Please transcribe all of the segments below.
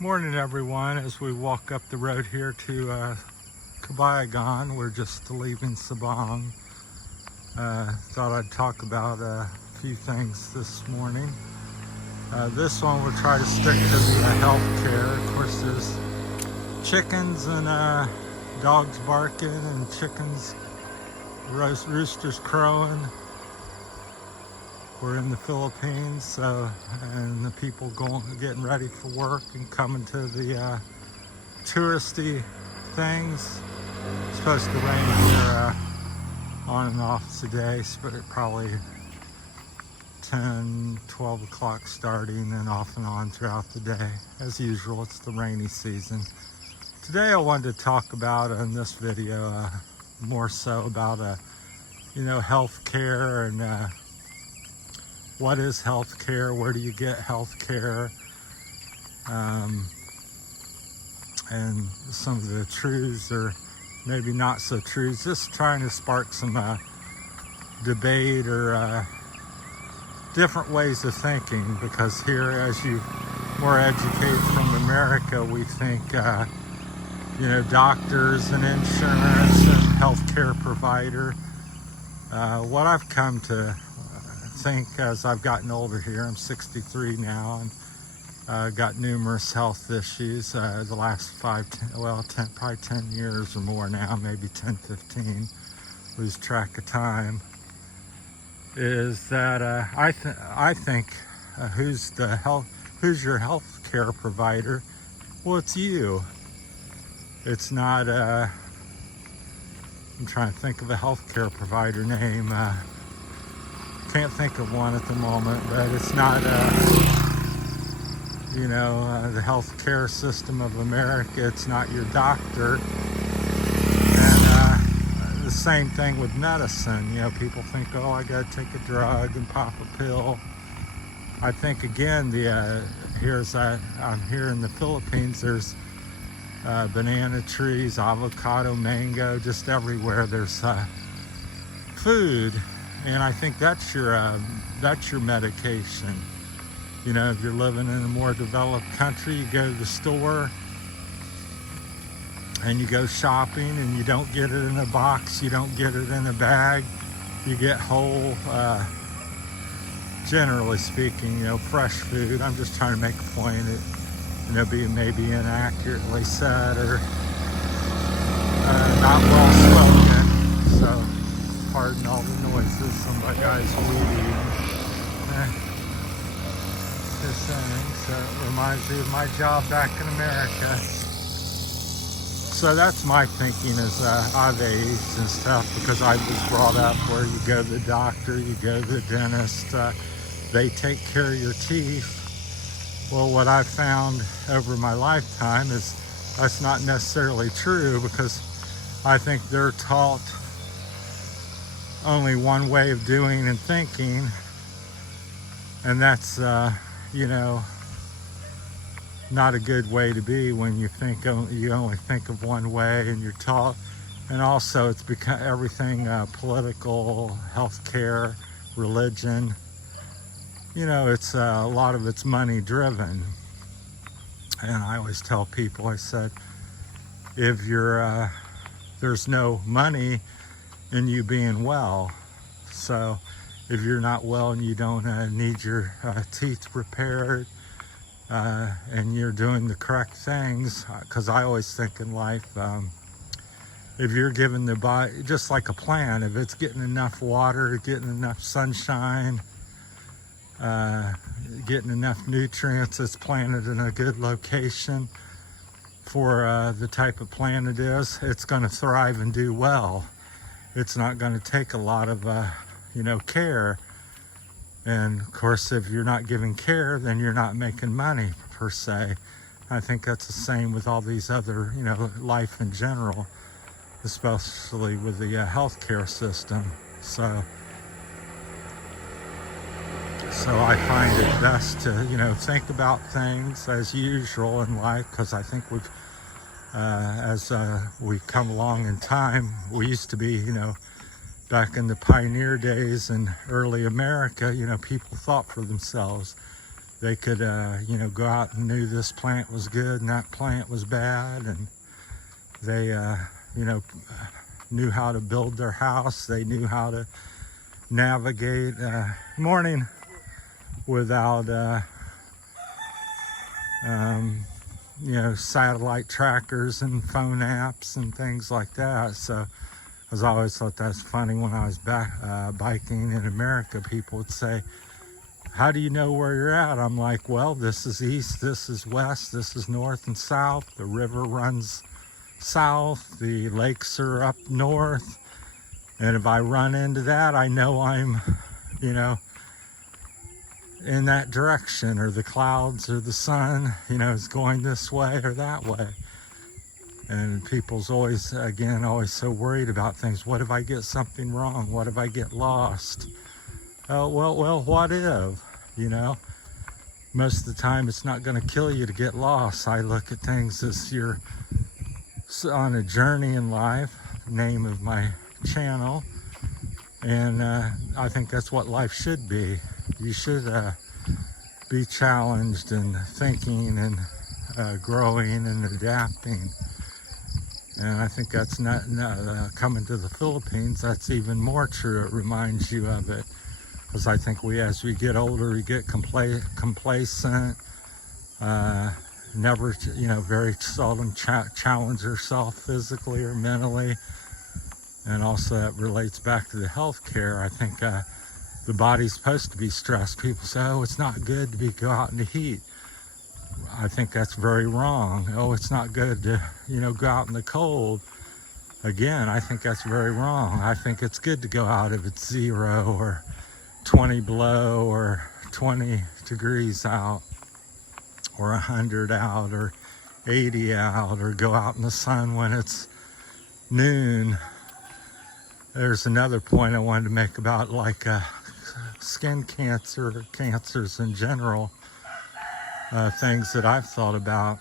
Morning everyone. As we walk up the road here to Kabayagan, we're just leaving Sabang. Thought I'd talk about a few things this morning. This one we'll try to stick to the health care. Of course there's chickens and dogs barking and chickens, roosters crowing. We're in the Philippines, and the people getting ready for work and coming to the touristy things. It's supposed to rain here on and off today, but probably 10, 12 o'clock starting and off and on throughout the day. As usual, it's the rainy season. Today I wanted to talk about in this video more so about health care and what is health care, where do you get health care, and some of the truths or maybe not so truths, just trying to spark some debate or different ways of thinking, because here, as you more educated from America, we think doctors and insurance and healthcare provider. What I've come to think as I've gotten older here, I'm 63 now, and got numerous health issues the last 10 years or more now, maybe 10, 15, lose track of time, is that I think who's your health care provider? Well, it's you. It's not I'm trying to think of a health care provider name. Can't think of one at the moment, but it's not the health care system of America. It's not your doctor. And the same thing with medicine. People think, oh, I gotta take a drug and pop a pill. I think again, I'm here in the Philippines. There's banana trees, avocado, mango, just everywhere. There's food. And I think that's your medication. If you're living in a more developed country, you go to the store and you go shopping, and you don't get it in a box, you don't get it in a bag, you get whole, generally speaking, fresh food. I'm just trying to make a point that, being maybe inaccurately said or not well spoken. So pardon all the noises. Some guys weeding. Just saying. So it reminds me of my job back in America. So that's my thinking as I've aged and stuff, because I was brought up where you go to the doctor, you go to the dentist, they take care of your teeth. Well, what I've found over my lifetime is that's not necessarily true, because I think they're taught only one way of doing and thinking, and that's not a good way to be when you only think of one way and you're taught. And also it's become everything political, healthcare, religion. It's a lot of it's money driven. And I always tell people, I said, if there's no money in you being well. So if you're not well and you don't need your teeth repaired, and you're doing the correct things, because I always think in life, if you're given the body, just like a plant, if it's getting enough water, getting enough sunshine, getting enough nutrients, it's planted in a good location for the type of plant it is, it's going to thrive and do well. It's not going to take a lot of care. And of course, if you're not giving care, then you're not making money per se. I think that's the same with all these other, life in general, especially with the healthcare system. So I find it best to, think about things as usual in life, because I think as we've come along in time, we used to be, back in the pioneer days in early America, people thought for themselves. they could, go out and knew this plant was good and that plant was bad, and they, knew how to build their house. They knew how to navigate, morning, without, satellite trackers and phone apps and things like that. So I always thought that's funny. When I was back biking in America, people would say, how do you know where you're at? I'm like, well, this is east, this is west, this is north and south. The river runs south, the lakes are up north. And if I run into that, I know I'm, in that direction, or the clouds or the sun, is going this way or that way. And people's always so worried about things. What if I get something wrong? What if I get lost? Oh, well, what if, Most of the time it's not going to kill you to get lost. I look at things as you're on a journey in life, name of my channel. And I think that's what life should be. You should be challenged and thinking and growing and adapting. And I think that's not coming to the Philippines. That's even more true. It reminds you of it. Because I think as we get older, we get complacent. Never, very seldom challenge ourselves physically or mentally. And also that relates back to the healthcare. I think the body's supposed to be stressed. People say, oh, it's not good to go out in the heat. I think that's very wrong. Oh, it's not good to, go out in the cold. Again, I think that's very wrong. I think it's good to go out if it's 0 or 20 below or 20 degrees out, or 100 out, or 80 out, or go out in the sun when it's noon. There's another point I wanted to make about skin cancer, or cancers in general. Things that I've thought about.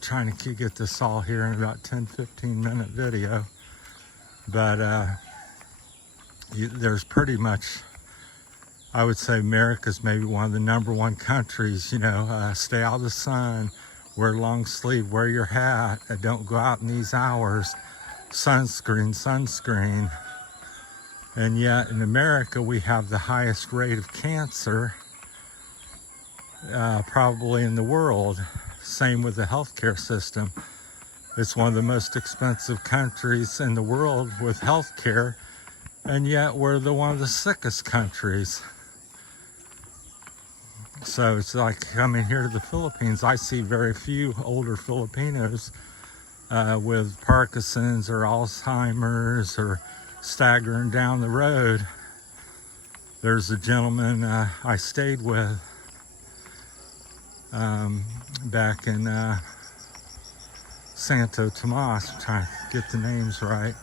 Trying to get this all here in about 10-15 minute video. But there's pretty much, I would say America's maybe one of the #1 countries, stay out of the sun, wear long sleeve, wear your hat, don't go out in these hours, sunscreen. And yet in America, we have the highest rate of cancer probably in the world. Same with the healthcare system. It's one of the most expensive countries in the world with healthcare, and yet we're one of the sickest countries. So it's like coming here to the Philippines, I see very few older Filipinos with Parkinson's or Alzheimer's or staggering down the road. There's a gentleman I stayed with back in Santo Tomas. I'm trying to get the names right.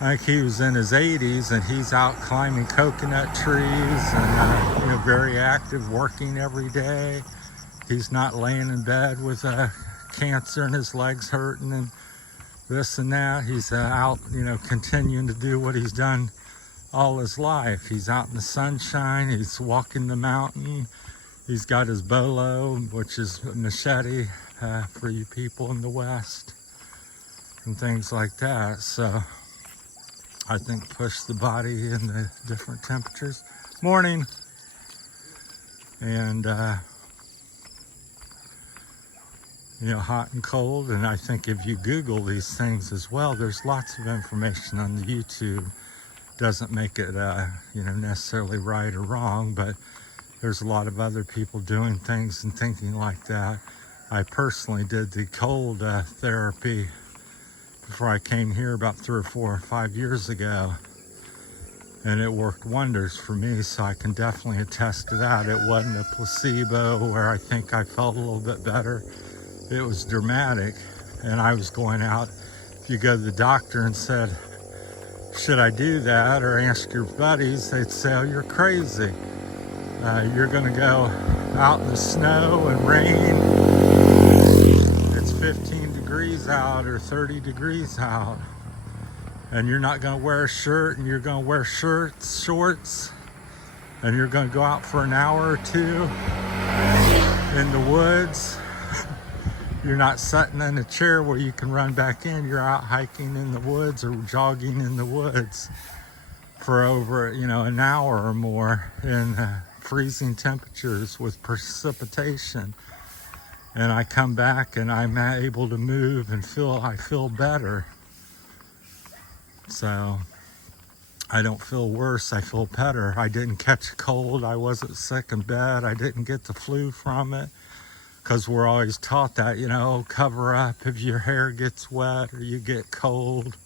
I think he was in his 80s, and he's out climbing coconut trees and very active, working every day. He's not laying in bed with cancer and his legs hurting and this and that. He's out, continuing to do what he's done all his life. He's out in the sunshine. He's walking the mountain. He's got his bolo, which is machete for you people in the West, and things like that. So I think push the body in the different temperatures. Morning. And, hot and cold. And I think if you Google these things as well, there's lots of information on the YouTube. Doesn't make it, necessarily right or wrong, but there's a lot of other people doing things and thinking like that. I personally did the cold therapy before I came here about 3 or 4 or 5 years ago. And it worked wonders for me, so I can definitely attest to that. It wasn't a placebo where I think I felt a little bit better. It was dramatic. And I was going out, if you go to the doctor and said, should I do that, or ask your buddies, they'd say, oh, you're crazy. You're gonna go out in the snow and rain. It's 15 degrees out or 30 degrees out. And you're not gonna wear a shirt, and you're gonna wear shorts. and you're going to go out for an hour or two in the woods, you're not sitting in a chair where you can run back in. You're out hiking in the woods or jogging in the woods for over, an hour or more in freezing temperatures with precipitation. And I come back and I'm able to move and I feel better. So I don't feel worse, I feel better. I didn't catch a cold, I wasn't sick in bed, I didn't get the flu from it. Because we're always taught that, cover up if your hair gets wet or you get cold.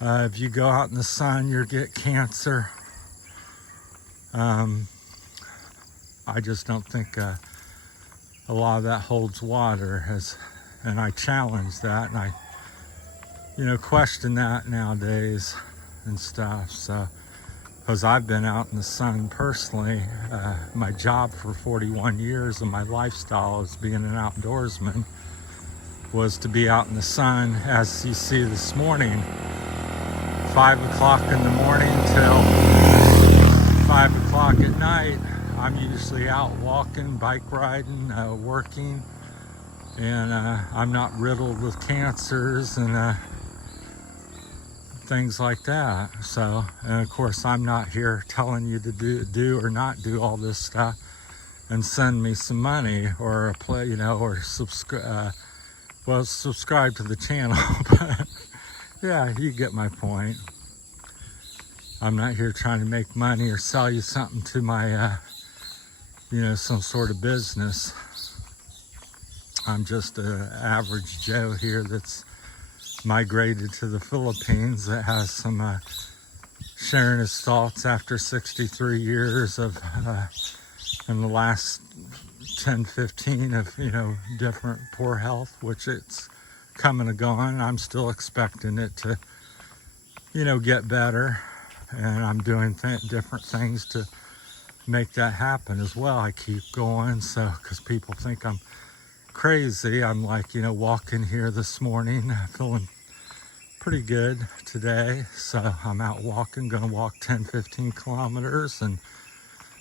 If you go out in the sun, you get cancer. I just don't think a lot of that holds water. And I challenge that, and I, question that nowadays and stuff. So, because I've been out in the sun personally, my job for 41 years and my lifestyle as being an outdoorsman was to be out in the sun, as you see this morning, 5 o'clock in the morning till 5 o'clock at night. I'm usually out walking, bike riding, working, and I'm not riddled with cancers and things like that. So, and of course, I'm not here telling you to do or not do all this stuff and send me some money or or subscribe to the channel. But yeah, you get my point. I'm not here trying to make money or sell you something to my some sort of business. I'm just an average Joe here that's migrated to the Philippines that has some sharing his thoughts after 63 years of in the last 10-15 of different poor health, which it's coming and going. I'm still expecting it to get better, and I'm doing different things to make that happen as well. I keep going, so because people think I'm crazy. I'm like, walking here this morning, feeling pretty good today. So I'm out walking, gonna walk 10-15 kilometers, and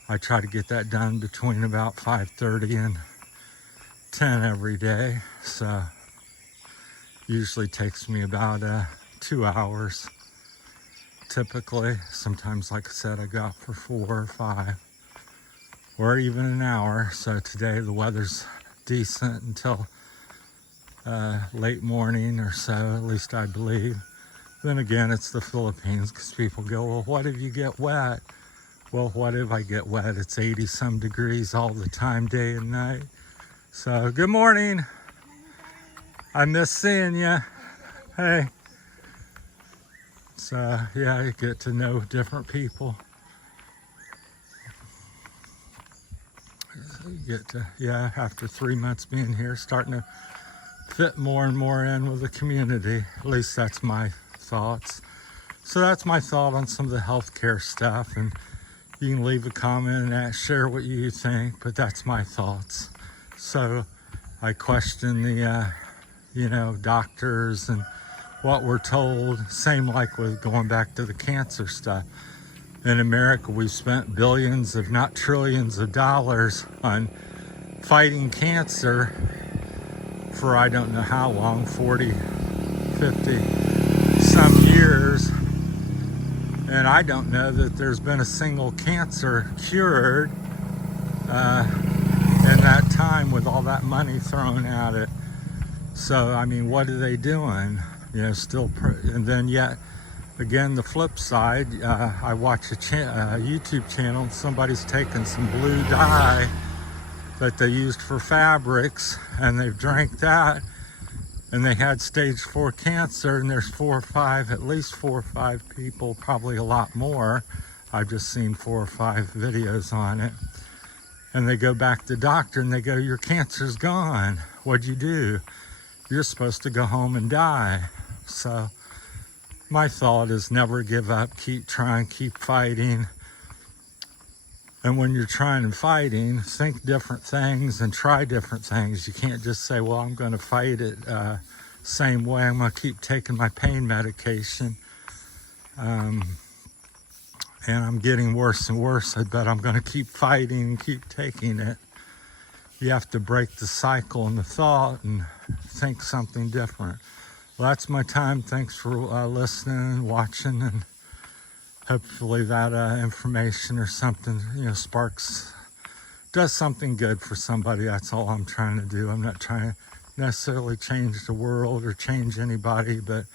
I try to get that done between about 5:30 and 10 every day. So usually takes me about 2 hours typically. Sometimes, like I said, I go out for 4 or 5 or even an hour. So today the weather's decent until late morning or so, at least I believe. Then again, it's the Philippines, because people go, well, what if you get wet? Well, what if I get wet? It's 80 some degrees all the time, day and night. So good morning. I miss seeing you. Hey. So yeah, you get to know different people. You get to, after 3 months being here, starting to fit more and more in with the community. At least that's my thoughts. So that's my thought on some of the healthcare stuff, and you can leave a comment and share what you think, but that's my thoughts. So I question the doctors and what we're told. Same like with going back to the cancer stuff. In America, we've spent billions, if not trillions of dollars on fighting cancer for I don't know how long, 40, 50 some years. And I don't know that there's been a single cancer cured in that time with all that money thrown at it. So, I mean, what are they doing? And then yet, again, the flip side, I watch a YouTube channel, and somebody's taken some blue dye that they used for fabrics, and they've drank that, and they had stage 4 cancer, and there's at least 4 or 5 people, probably a lot more. I've just seen 4 or 5 videos on it. And they go back to the doctor and they go, your cancer's gone. What'd you do? You're supposed to go home and die. So my thought is never give up, keep trying, keep fighting. And when you're trying and fighting, think different things and try different things. You can't just say, well, I'm going to fight it same way. I'm going to keep taking my pain medication. and I'm getting worse and worse. I bet I'm going to keep fighting and keep taking it. You have to break the cycle and the thought and think something different. Well, that's my time. Thanks for listening, watching, and hopefully that information or something, sparks, does something good for somebody. That's all I'm trying to do. I'm not trying to necessarily change the world or change anybody, but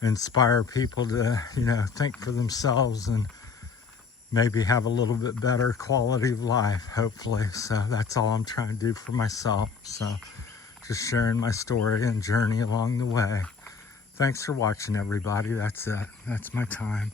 inspire people to, think for themselves and maybe have a little bit better quality of life, hopefully. So that's all I'm trying to do for myself. So just sharing my story and journey along the way. Thanks for watching, everybody. That's it. That's my time.